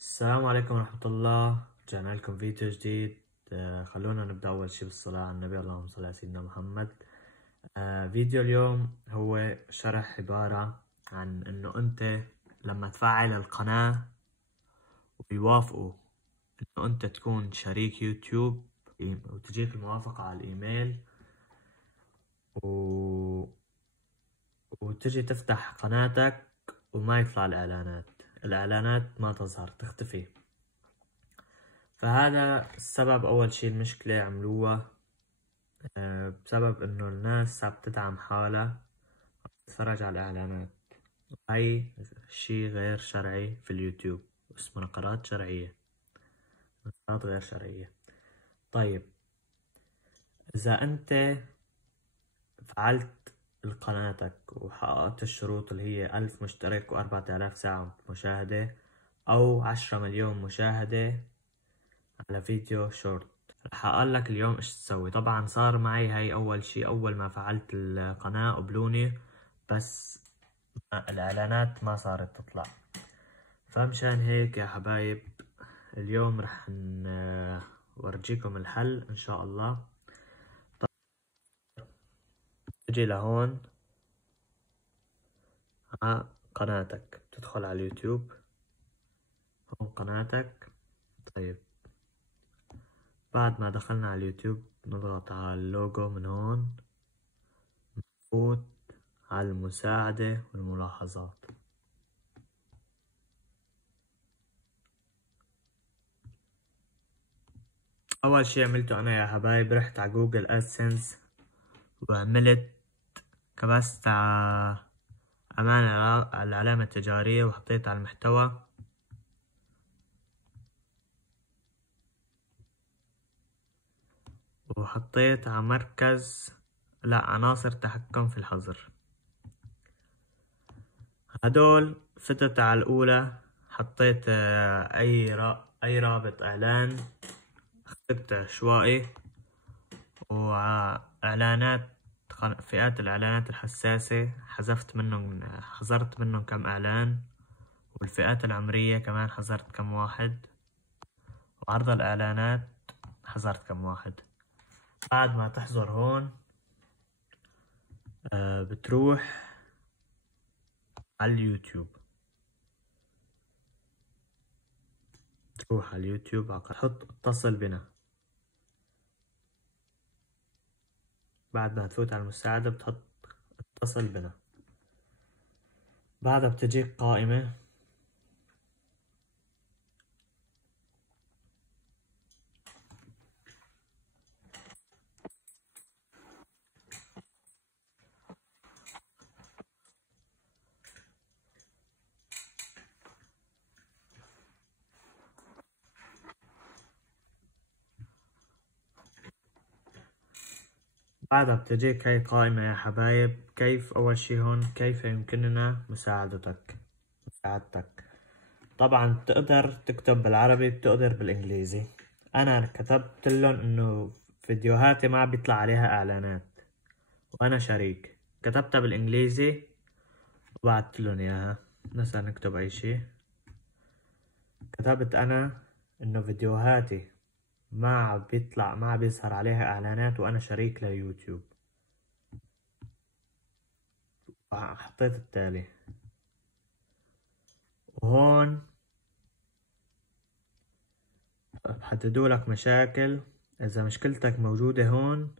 السلام عليكم ورحمة الله. رجعنا لكم فيديو جديد. خلونا نبدأ أول شي بالصلاة على النبي، اللهم صل على سيدنا محمد. فيديو اليوم هو شرح عبارة عن إنه أنت لما تفعل القناة ويوافقوا إنه أنت تكون شريك يوتيوب وتجيك الموافقة على الإيميل و... وتجي تفتح قناتك وما يطلع الإعلانات ما تظهر، تختفي. فهذا السبب. أول شي المشكلة عملوها بسبب إنه الناس عم تدعم حالها تتفرج على الإعلانات، وهي شي غير شرعي في اليوتيوب، اسمه نقرات شرعية، نقرات غير شرعية. طيب، إذا أنت فعلت قناتك وحققت الشروط اللي هي 1000 مشترك و4000 ساعة مشاهدة أو 10 مليون مشاهدة على فيديو شورت، رح اقولك اليوم ايش تسوي. طبعا صار معي هاي اول شي، اول ما فعلت القناة قبلوني، بس الاعلانات ما صارت تطلع. فمشان هيك يا حبايب اليوم رح نورجيكم الحل ان شاء الله. تجي لهون على قناتك، تدخل على اليوتيوب، هون قناتك. طيب، بعد ما دخلنا على اليوتيوب نضغط على اللوجو من هون، نفوت على المساعدة والملاحظات. أول شي عملته أنا يا حبايب، رحت على جوجل أدسنس وعملت كبست على أمان العلامة التجارية وحطيت على المحتوى، وحطيت على مركز عناصر تحكم في الحظر. هدول فتت على الأولى، حطيت أي رابط إعلان، اخترت عشوائي، وإعلانات فئات الإعلانات الحساسة حذرت منهم كم إعلان، والفئات العمرية كمان حذرت كم واحد، وعرض الإعلانات حذرت كم واحد. بعد ما تحذر هون بتروح على اليوتيوب، تحط اتصل بنا. بعد ما تفوت على المساعدة بتحط اتصل بنا. بعدها بتجيك قائمة بعدها بتجيك هاي قائمة يا حبايب. كيف أول شي هون كيف يمكننا مساعدتك. طبعا بتقدر تكتب بالعربي، بتقدر بالإنجليزي. أنا كتبت لهم إنه فيديوهاتي ما بيطلع عليها إعلانات وأنا شريك، كتبتها بالإنجليزي وبعت لهم إياها. مثلا نكتب أي شي، كتبت أنا إنه فيديوهاتي ما بيظهر عليها إعلانات وأنا شريك ليوتيوب، حطيت التالي. وهون بحددوا لك مشاكل، إذا مشكلتك موجودة هون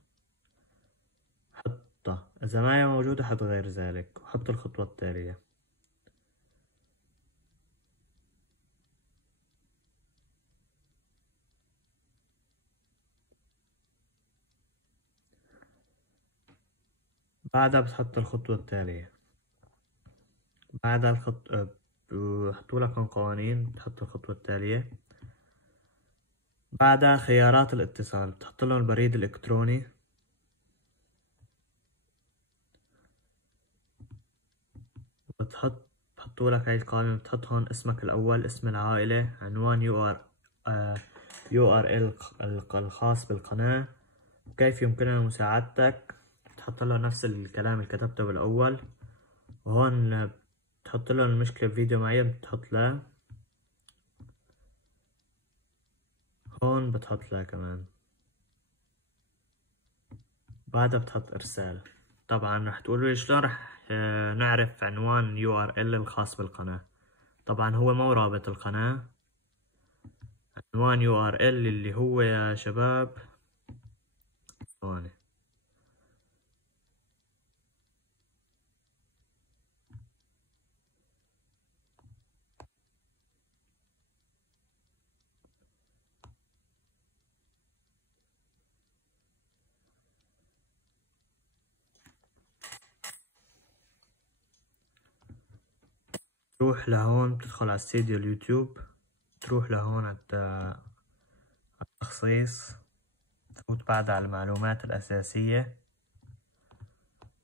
حطها، إذا ما هي موجودة حط غير ذلك وحط الخطوة التالية. بعدها بتحط الخطوة التالية. بعدها بحطوا لك قوانين، بتحط الخطوة التالية. بعدها خيارات الاتصال، بتحط لهم البريد الإلكتروني، بحطوا لك هاي القائمة. بتحط هون اسمك الأول، اسم العائلة، عنوان URL الخاص بالقناة، وكيف يمكننا مساعدتك. بتحط له نفس الكلام اللي كتبته بالأول. وهون بتحط له المشكلة فيديو معين بتحط له. هون بتحط لها كمان، بعدها بتحط إرسال. طبعا رح تقولوا لي شلون رح نعرف عنوان URL الخاص بالقناة. طبعا هو مو رابط القناة، عنوان URL اللي هو يا شباب هون. تروح لهون، بتدخل على استديو اليوتيوب، تروح لهون على التخصيص، تفوت بعدها على المعلومات الأساسية،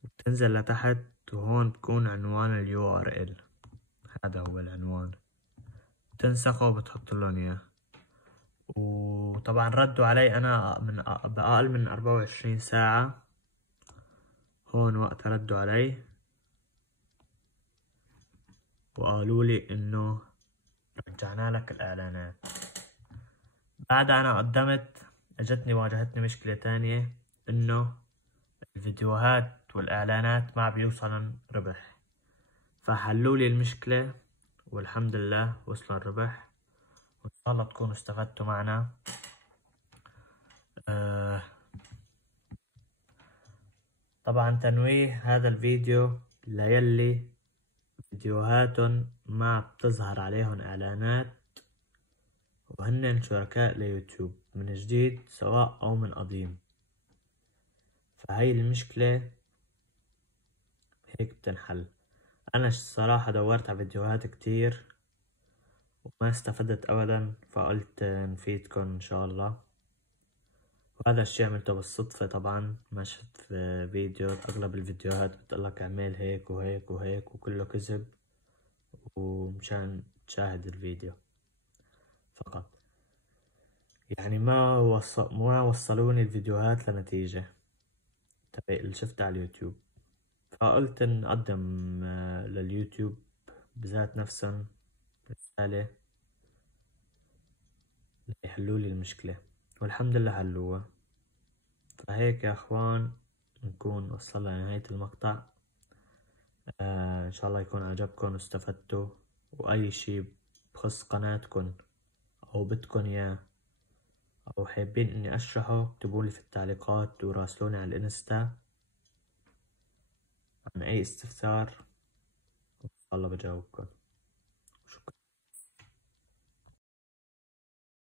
بتنزل لتحت وهون بكون عنوان ال URL. هذا هو العنوان، بتنسخه وبتحط لهم إياه. وطبعا ردوا علي أنا بأقل من 24 ساعة. هون وقت ردوا علي وقالوا لي إنه رجعنا لك الإعلانات. بعدها أنا قدمت، واجهتني مشكلة تانية، إنه الفيديوهات والإعلانات ما بيوصلن ربح. فحلوا لي المشكلة والحمد لله وصل الربح، وإن شاء الله تكونوا استفدتوا معنا. طبعا تنويه هذا الفيديو ليلي فيديوهاتهم ما بتظهر عليهم إعلانات وهن شركاء ليوتيوب من جديد سواء أو من قديم، فهي المشكلة هيك بتنحل. أنا الصراحة دورت على فيديوهات كتير وما استفدت أبدا، فقلت نفيدكم إن شاء الله. وهذا الشيء عملته بالصدفة، طبعا ما شفت في فيديو. أغلب الفيديوهات بتقلك اعمل هيك وهيك وهيك وكله كذب، ومشان تشاهد الفيديو فقط. يعني ما وصلوني الفيديوهات لنتيجة اللي شفتها على اليوتيوب. فقلت نقدم لليوتيوب بذات نفسهم رسالة يحلولي المشكلة، والحمد لله حلوها. فهيك يا اخوان نكون وصلنا لنهاية المقطع. ان شاء الله يكون عجبكم واستفدتوا، واي شي بخص قناتكم او بدكن اياه او حابين اني اشرحه اكتبولي في التعليقات وراسلوني على الانستا عن اي استفسار، وان شاء الله بجاوبكم.